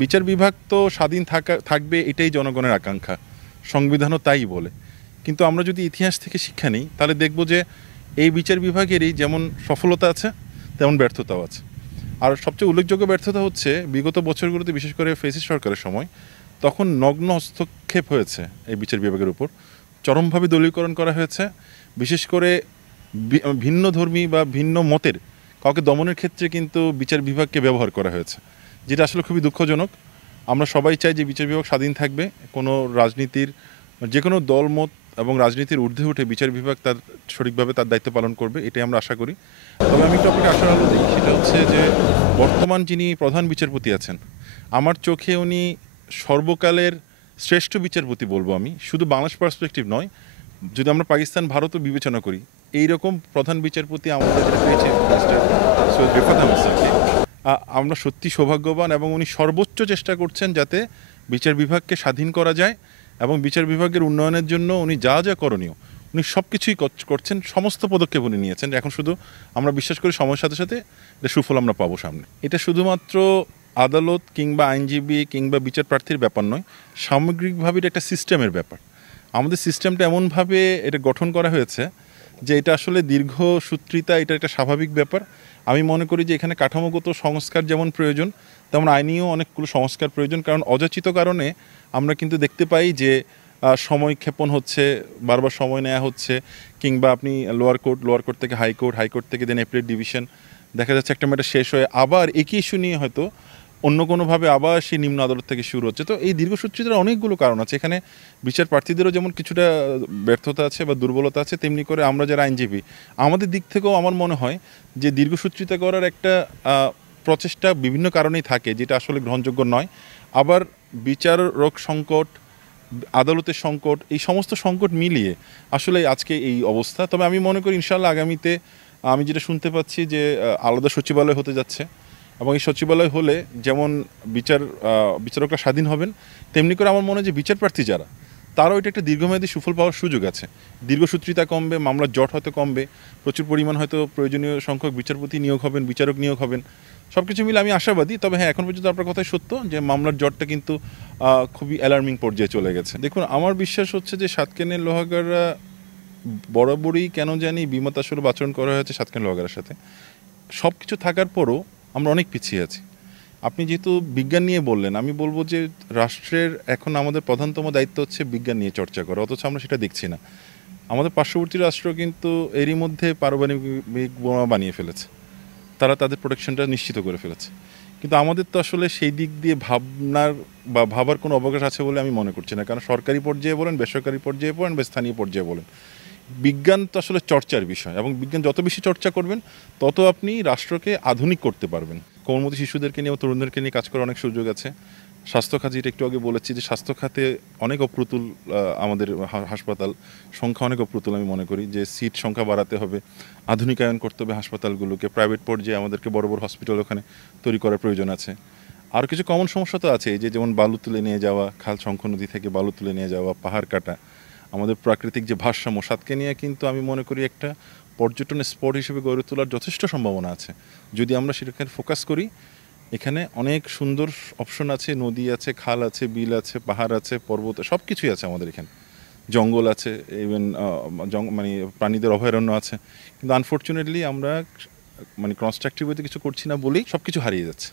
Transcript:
বিচার বিভাগ তো স্বাধীন থাকবে, এটাই জনগণের আকাঙ্ক্ষা, সংবিধানও তাই বলে। কিন্তু আমরা যদি ইতিহাস থেকে শিক্ষা নিই তাহলে দেখব যে এই বিচার বিভাগেরই যেমন সফলতা আছে তেমন ব্যর্থতাও আছে। আর সবচেয়ে উল্লেখযোগ্য ব্যর্থতা হচ্ছে বিগত বছরগুলোতে, বিশেষ করে ফ্যাসিস্ট সরকারের সময়, তখন নগ্ন হস্তক্ষেপ হয়েছে এই বিচার বিভাগের উপর, চরমভাবে দলীয়করণ করা হয়েছে। বিশেষ করে ভিন্ন ধর্মী বা ভিন্ন মতের কাউকে দমনের ক্ষেত্রে কিন্তু বিচার বিভাগকে ব্যবহার করা হয়েছে, যেটা আসলে খুবই দুঃখজনক। আমরা সবাই চাই যে বিচার বিভাগ স্বাধীন থাকবে, কোনো রাজনীতির যে কোনো দলমত এবং রাজনীতির ঊর্ধ্বে উঠে বিচার বিভাগ তার সঠিকভাবে তার দায়িত্ব পালন করবে, এটাই আমরা আশা করি। তবে আমি একটু আপনাকে আশার আলো দিই, সেটা হচ্ছে যে বর্তমান যিনি প্রধান বিচারপতি আছেন, আমার চোখে উনি সর্বকালের শ্রেষ্ঠ বিচারপতি বলবো আমি, শুধু বাংলাদেশ পার্সপেক্টিভ নয়, যদি আমরা পাকিস্তান ভারতও বিবেচনা করি, এইরকম প্রধান বিচারপতি আমাদের যেটা পেয়েছে সৈয়দ রিফাত আহমেদ স্যারকে, আমরা সত্যি সৌভাগ্যবান। এবং উনি সর্বোচ্চ চেষ্টা করছেন যাতে বিচার বিভাগকে স্বাধীন করা যায়, এবং বিচার বিভাগের উন্নয়নের জন্য উনি যা যা করণীয় উনি সব কিছুই করছেন, সমস্ত পদক্ষেপ উনি নিয়েছেন। এখন শুধু আমরা বিশ্বাস করি সময়ের সাথে সাথে এটা সুফল আমরা পাবো সামনে। এটা শুধুমাত্র আদালত কিংবা আইনজীবী কিংবা বিচার প্রার্থীর ব্যাপার নয়, সামগ্রিকভাবে এটা একটা সিস্টেমের ব্যাপার। আমাদের সিস্টেমটা এমনভাবে এটা গঠন করা হয়েছে যে এটা আসলে দীর্ঘসূত্রিতা, এটা একটা স্বাভাবিক ব্যাপার। আমি মনে করি যে এখানে কাঠামোগত সংস্কার যেমন প্রয়োজন, তেমন আইনিও অনেকগুলো সংস্কার প্রয়োজন। কারণ অযাচিত কারণে আমরা কিন্তু দেখতে পাই যে সময় ক্ষেপণ হচ্ছে, বারবার সময় নেওয়া হচ্ছে, কিংবা আপনি লোয়ার কোর্ট থেকে হাইকোর্ট থেকে দেন অ্যাপিলেট ডিভিশন, দেখা যাচ্ছে একটা ম্যাটার শেষ হয়ে আবার একই ইস্যু নিয়ে হয়তো অন্য কোনোভাবে আবার সেই নিম্ন আদালত থেকে শুরু হচ্ছে। তো এই দীর্ঘসূত্রিতার অনেকগুলো কারণ আছে। এখানে বিচার প্রার্থীদেরও যেমন কিছুটা ব্যর্থতা আছে বা দুর্বলতা আছে, তেমনি করে আমরা যারা আইনজীবী, আমাদের দিক থেকেও আমার মনে হয় যে দীর্ঘসূত্রিতা করার একটা প্রচেষ্টা বিভিন্ন কারণেই থাকে, যেটা আসলে গ্রহণযোগ্য নয়। আবার বিচারক সংকট, আদালতের সংকট, এই সমস্ত সংকট মিলিয়ে আসলে আজকে এই অবস্থা। তবে আমি মনে করি ইনশাআল্লাহ আগামীতে, আমি যেটা শুনতে পাচ্ছি যে আলাদা সচিবালয় হতে যাচ্ছে, এবং এই সচিবালয় হলে যেমন বিচারকরা স্বাধীন হবেন, তেমনি করে আমার মনে হয় যে বিচার প্রার্থী যারা, তারাও এটা একটা দীর্ঘমেয়াদী সুফল পাওয়ার সুযোগ আছে। দীর্ঘসূত্রিতা কমবে, মামলার জট হয়তো কমবে, প্রচুর পরিমাণ হয়তো প্রয়োজনীয় সংখ্যক বিচারপতি নিয়োগ হবেন, বিচারক নিয়োগ হবেন, সব কিছু মিলে আমি আশাবাদী। তবে হ্যাঁ, এখন পর্যন্ত আপনার কথাই সত্য যে মামলার জটটা কিন্তু খুবই অ্যালার্মিং পর্যায়ে চলে গেছে। দেখুন, আমার বিশ্বাস হচ্ছে যে সাতকানিয়া লোহাগাড়া বরাবরই কেন জানি বিমত আসলে আচরণ করা হয়েছে সাতকানিয়া লোহাগাড়ার সাথে। সব কিছু থাকার পরও আমরা অনেক পিছিয়ে আছি। আপনি যেহেতু বিজ্ঞান নিয়ে বললেন, আমি বলবো যে রাষ্ট্রের এখন আমাদের প্রধানতম দায়িত্ব হচ্ছে বিজ্ঞান নিয়ে চর্চা করা, অথচ আমরা সেটা দেখছি না। আমাদের পার্শ্ববর্তী রাষ্ট্র কিন্তু এরই মধ্যে পারমাণবিক বোমা বানিয়ে ফেলেছে, তারা তাদের প্রোটেকশনটা নিশ্চিত করে ফেলেছে। কিন্তু আমাদের তো আসলে সেই দিক দিয়ে ভাবার কোনো অবকাশ আছে বলে আমি মনে করছি না। কারণ সরকারি পর্যায়ে বলেন, বেসরকারি পর্যায়ে বলেন বা স্থানীয় পর্যায়ে বলেন, বিজ্ঞান তো আসলে চর্চার বিষয়, এবং বিজ্ঞান যত বেশি চর্চা করবেন তত আপনি রাষ্ট্রকে আধুনিক করতে পারবেন। কোমলমতি শিশুদেরকে নিয়ে, তরুণদেরকে নিয়ে কাজ করার অনেক সুযোগ আছে। স্বাস্থ্য খাত, যেটা একটু আগে বলেছি যে স্বাস্থ্য খাতে অনেক অপ্রতুল আমাদের হাসপাতাল সংখ্যা, অনেক অপ্রতুল। আমি মনে করি যে সিট সংখ্যা বাড়াতে হবে, আধুনিকায়ন করতে হবে হাসপাতালগুলোকে, প্রাইভেট পর্যায়ে আমাদেরকে বড় বড় হসপিটাল ওখানে তৈরি করার প্রয়োজন আছে। আর কিছু কমন সমস্যা তো আছে, যে যেমন বালু তুলে নিয়ে যাওয়া, খাল শঙ্খ নদী থেকে বালু তুলে নিয়ে যাওয়া, পাহাড় কাটা, আমাদের প্রাকৃতিক যে ভারসাম্য, সাতকানিয়া কিন্তু আমি মনে করি একটা পর্যটন স্পট হিসেবে গড়ে তোলার যথেষ্ট সম্ভাবনা আছে যদি আমরা সেটাকে ফোকাস করি। এখানে অনেক সুন্দর অপশন আছে, নদী আছে, খাল আছে, বিল আছে, পাহাড় আছে, পর্বত, সব কিছুই আছে আমাদের এখানে, জঙ্গল আছে, ইভেন মানে প্রাণীদের অভয়ারণ্য আছে। কিন্তু আনফর্চুনেটলি আমরা মানে কনস্ট্রাকটিভ ওয়েতে কিছু করছি না বলেই সব কিছু হারিয়ে যাচ্ছে।